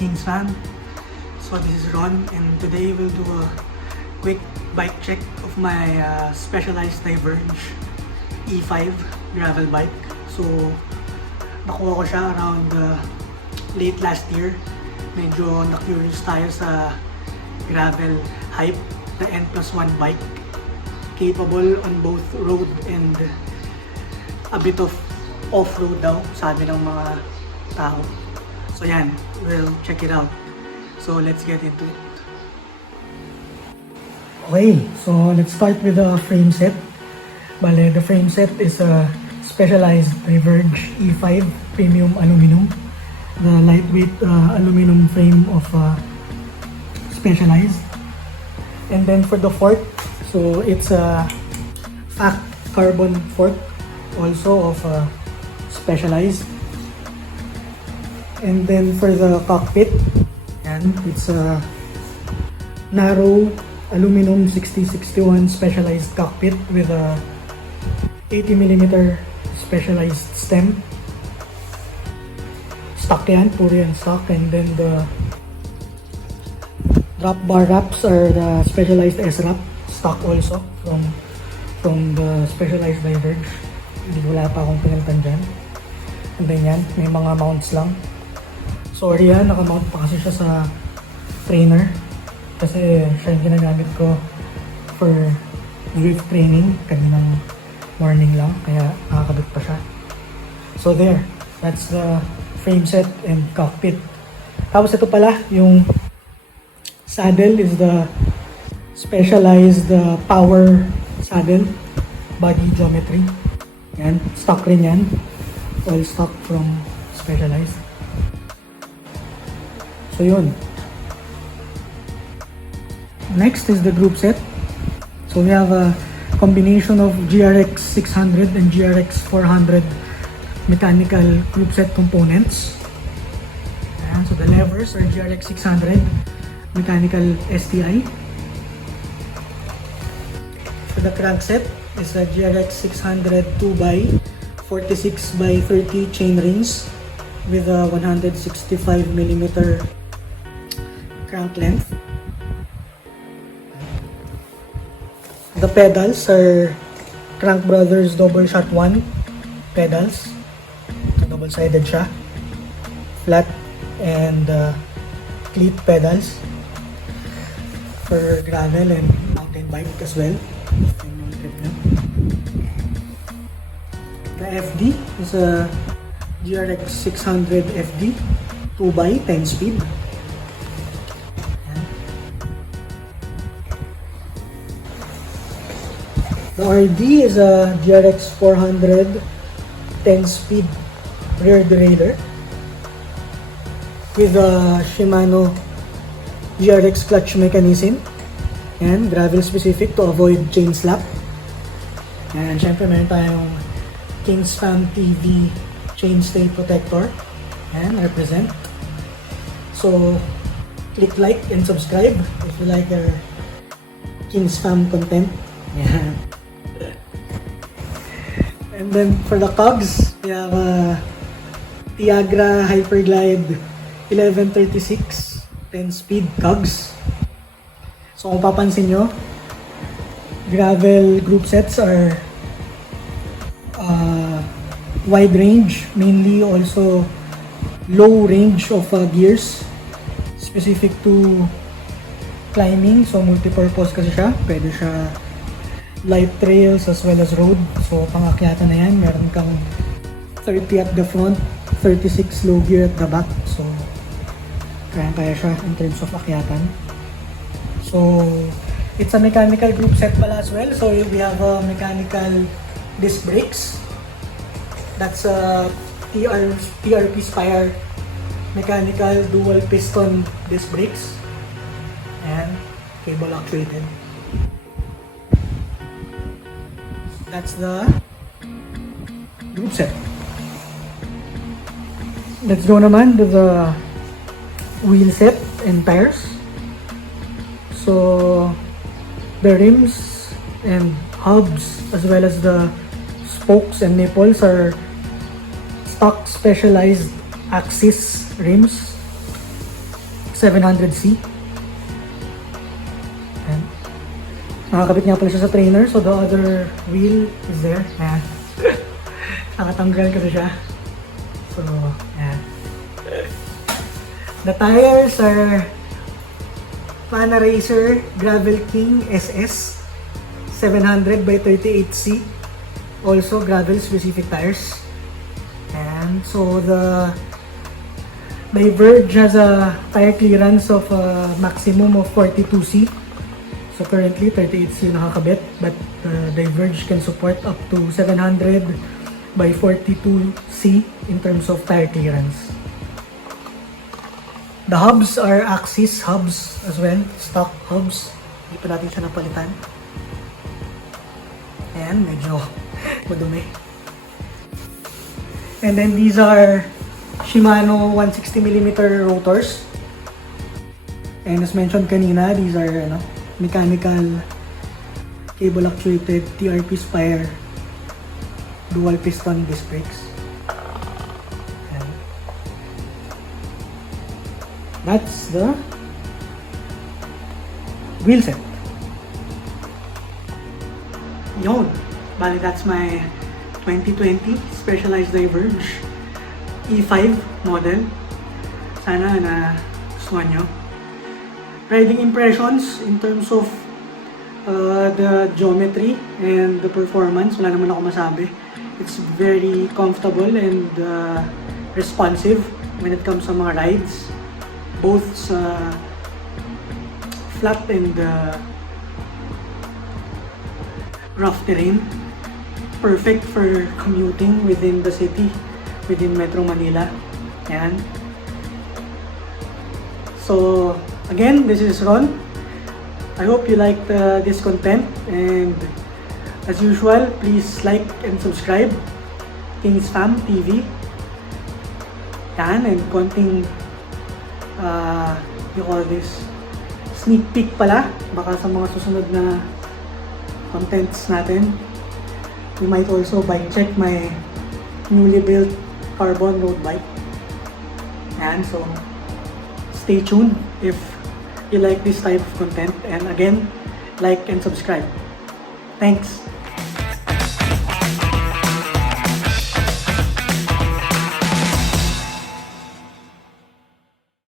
Kings fan. So this is Ron, and today we'll do a quick bike check of my Specialized Diverge E5 gravel bike. So nakuha ko siya around late last year. Medyo na-curious tayo sa gravel hype na N+1 bike. Capable on both road and a bit of off-road daw, sabi ng mga tao. So yan, we'll check it out. So let's get into it. Okay, so let's start with the frame set. Bale, the frame set is a Specialized Diverge E5 Premium Aluminum. The lightweight aluminum frame of Specialized. And then for the fork, so it's a fact carbon fork also of Specialized. And then for the cockpit, and it's a narrow aluminum 6061 Specialized cockpit with a 80mm Specialized stem. Stock yan, puro yan stock. And then the drop bar wraps are the Specialized S-Wrap, stock also from the Specialized Diverge. Hindi wala pa akong pinalitan dyan. And then yan, may mga mounts lang. Sorry yan, nakamount pa kasi siya sa trainer. Kasi siya yung ginagamit ko for drift training kaninang morning lang. Kaya nakakabit pa siya. So there, that's the frame set and cockpit. Tapos ito pala, yung saddle is the Specialized power saddle, body geometry. Yan, stock rin yan. All stock from Specialized. So yun. Next is the group set. So we have a combination of GRX 600 and GRX 400 mechanical group set components. Ayan, so the levers are GRX 600 mechanical STI. So the crankset is a GRX 600 2x 46x30 chain rings with a 165mm crank length. The pedals are Crank Brothers Double Shot 1 pedals. Double-sided siya. Flat and cleat pedals for gravel and mountain bike as well. The FD is a GRX 600 FD 2x 10 speed. The RD is a GRX 400 10-speed rear derailleur with a Shimano GRX clutch mechanism and gravel specific to avoid chain slap. And syempre meron tayong KingsFamTV chainstay protector and represent. So click like and subscribe if you like our KingsFam content. Yeah. And then for the cogs, we have a Tiagra Hyperglide 1136 10-speed cogs. So kung papansin nyo, gravel group sets are wide range, mainly also low range of gears specific to climbing. So multi-purpose kasi siya, pwede siya light trails as well as road. So pangakyatan na yan, meron kang 30 at the front, 36 low gear at the back. So kaya siya in terms of akyatan. So it's a mechanical group set pala as well. So we have a mechanical disc brakes. That's a TRP Spire mechanical dual piston disc brakes and cable actuated. That's the group set. Let's go naman to the wheel set and tires. So the rims and hubs as well as the spokes and nipples are stock Specialized Axis rims. 700C. Ayan. Nakakabit nga pala siya sa trainer, so the other wheel is there. Ayan. Nakatanggal kasi siya. So, ayan. The tires are Panaracer Gravel King SS 700 by 38C. Also gravel specific tires. And so the Diverge has a tire clearance of a maximum of 42C. So currently 38C nakakabit, but Diverge can support up to 700 by 42C in terms of tire clearance. The hubs are Axis hubs as well, stock hubs. Hindi pa natin siya napalitan. Ayan, medyo madumi. And then these are Shimano 160mm rotors. And as mentioned kanina, these are mechanical cable actuated TRP Spire dual piston disc brakes. And that's the wheel set. Yun. Bali, that's my 2020 Specialized Diverge E5 model. Sana na gustuhan nyo. Riding impressions in terms of the geometry and the performance, wala naman ako masabi. It's very comfortable and responsive when it comes sa mga rides. Both sa flat and rough terrain. Perfect for commuting within the city, within Metro Manila. Ayan. So, again, this is Ron. I hope you liked this content, and as usual, please like and subscribe. KingsFamTV. Yan, and konting, you call this, sneak peek pala, baka sa mga susunod na contents natin. You might also bike check my newly built carbon road bike. And so, stay tuned if you like this type of content. And again, like and subscribe. Thanks.